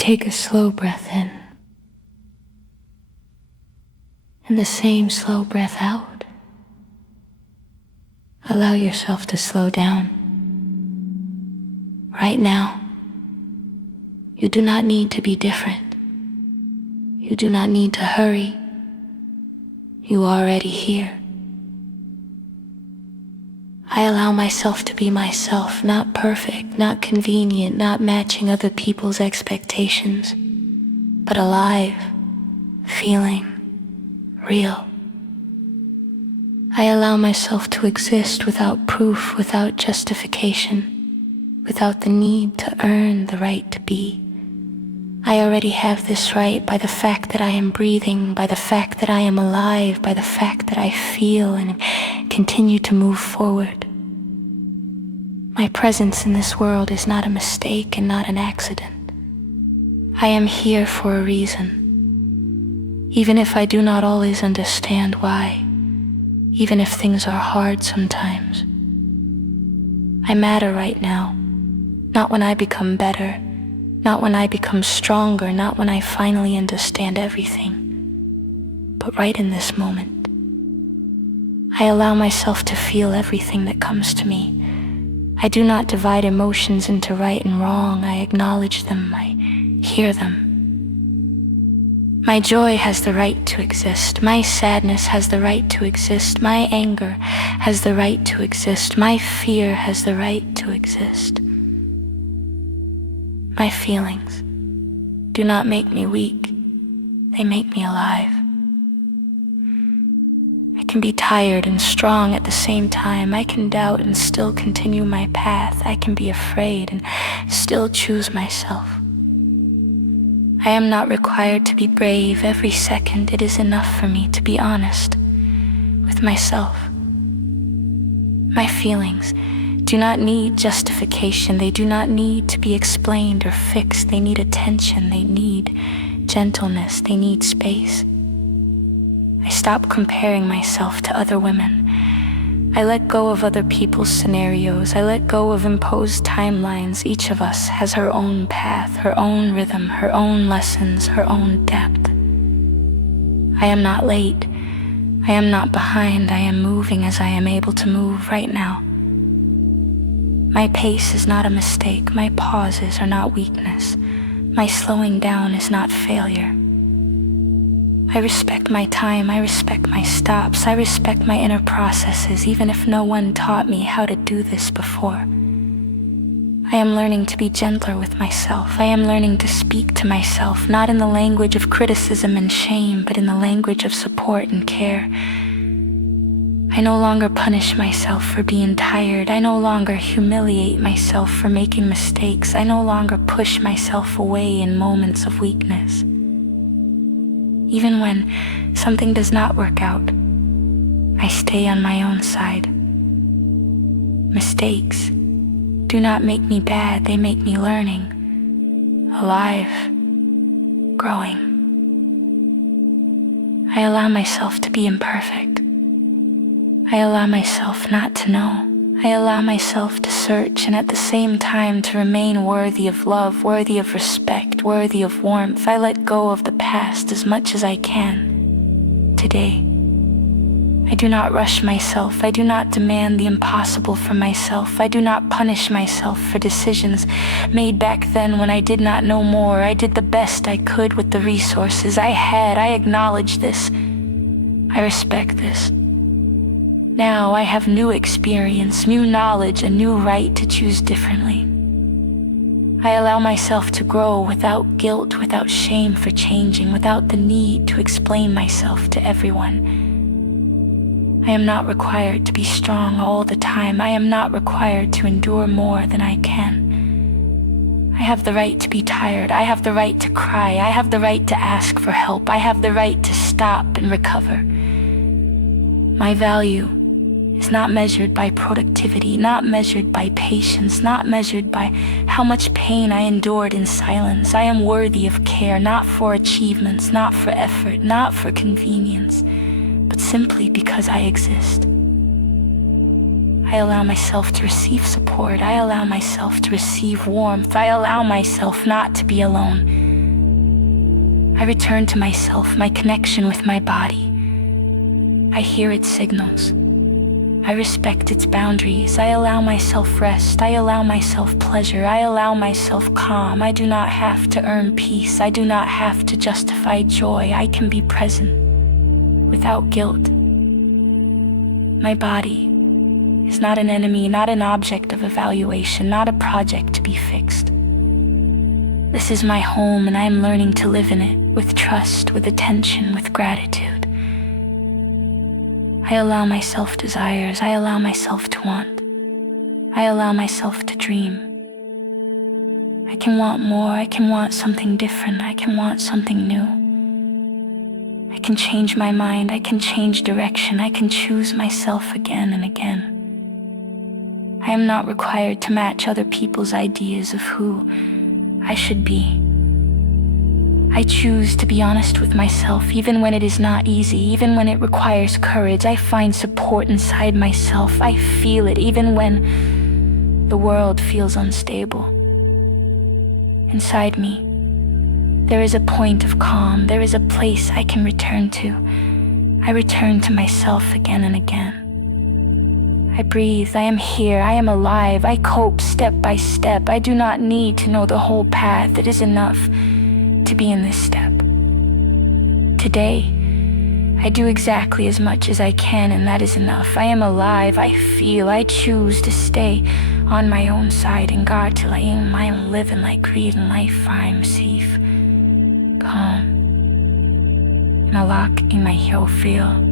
Take a slow breath in, and the same slow breath out. Allow yourself to slow down. Right now, you do not need to be different. You do not need to hurry. You are already here. I allow myself to be myself, not perfect, not convenient, not matching other people's expectations, but alive, feeling, real. I allow myself to exist without proof, without justification, without the need to earn the right to be. I already have this right by the fact that I am breathing, by the fact that I am alive, by the fact that I feel and continue to move forward. My presence in this world is not a mistake and not an accident. I am here for a reason. Even if I do not always understand why, even if things are hard sometimes. I matter right now, not when I become better, not when I become stronger, not when I finally understand everything, but right in this moment. I allow myself to feel everything that comes to me. I do not divide emotions into right and wrong. I acknowledge them, I hear them. My joy has the right to exist. My sadness has the right to exist. My anger has the right to exist. My fear has the right to exist. My feelings do not make me weak. They make me alive. I can be tired and strong at the same time. I can doubt and still continue my path. I can be afraid and still choose myself. I am not required to be brave every second. It is enough for me to be honest with myself. My feelings do not need justification. They do not need to be explained or fixed. They need attention. They need gentleness. They need space. I stop comparing myself to other women. I let go of other people's scenarios. I let go of imposed timelines. Each of us has her own path, her own rhythm, her own lessons, her own depth. I am not late. I am not behind. I am moving as I am able to move right now. My pace is not a mistake. My pauses are not weakness. My slowing down is not failure. I respect my time, I respect my stops, I respect my inner processes, even if no one taught me how to do this before. I am learning to be gentler with myself. I am learning to speak to myself, not in the language of criticism and shame, but in the language of support and care. I no longer punish myself for being tired. I no longer humiliate myself for making mistakes. I no longer push myself away in moments of weakness. Even when something does not work out, I stay on my own side. Mistakes do not make me bad, they make me learning, alive, growing. I allow myself to be imperfect. I allow myself not to know. I allow myself to search and at the same time to remain worthy of love, worthy of respect, worthy of warmth. I let go of the past as much as I can today. I do not rush myself. I do not demand the impossible from myself. I do not punish myself for decisions made back then when I did not know more. I did the best I could with the resources I had. I acknowledge this. I respect this. Now I have new experience, new knowledge, a new right to choose differently. I allow myself to grow without guilt, without shame for changing, without the need to explain myself to everyone. I am not required to be strong all the time. I am not required to endure more than I can. I have the right to be tired. I have the right to cry. I have the right to ask for help. I have the right to stop and recover. My value is not measured by productivity, not measured by patience, not measured by how much pain I endured in silence. I am worthy of care, not for achievements, not for effort, not for convenience, but simply because I exist. I allow myself to receive support. I allow myself to receive warmth. I allow myself not to be alone. I return to myself, my connection with my body. I hear its signals. I respect its boundaries. I allow myself rest. I allow myself pleasure. I allow myself calm. I do not have to earn peace. I do not have to justify joy. I can be present without guilt. My body is not an enemy, not an object of evaluation, not a project to be fixed. This is my home, and I am learning to live in it with trust, with attention, with gratitude. I allow myself desires. I allow myself to want. I allow myself to dream. I can want more. I can want something different. I can want something new. I can change my mind. I can change direction. I can choose myself again and again. I am not required to match other people's ideas of who I should be. I choose to be honest with myself, even when it is not easy, even when it requires courage. I find support inside myself. I feel it, even when the world feels unstable. Inside me, there is a point of calm. There is a place I can return to. I return to myself again and again. I breathe. I am here. I am alive. I cope step by step. I do not need to know the whole path. It is enough to be in this step. Today, I do exactly as much as I can, and that is enough. I am alive. I feel. I choose to stay on my own side and God till I am my own living like reading life. I'm safe, calm, and I lock in my heel feel.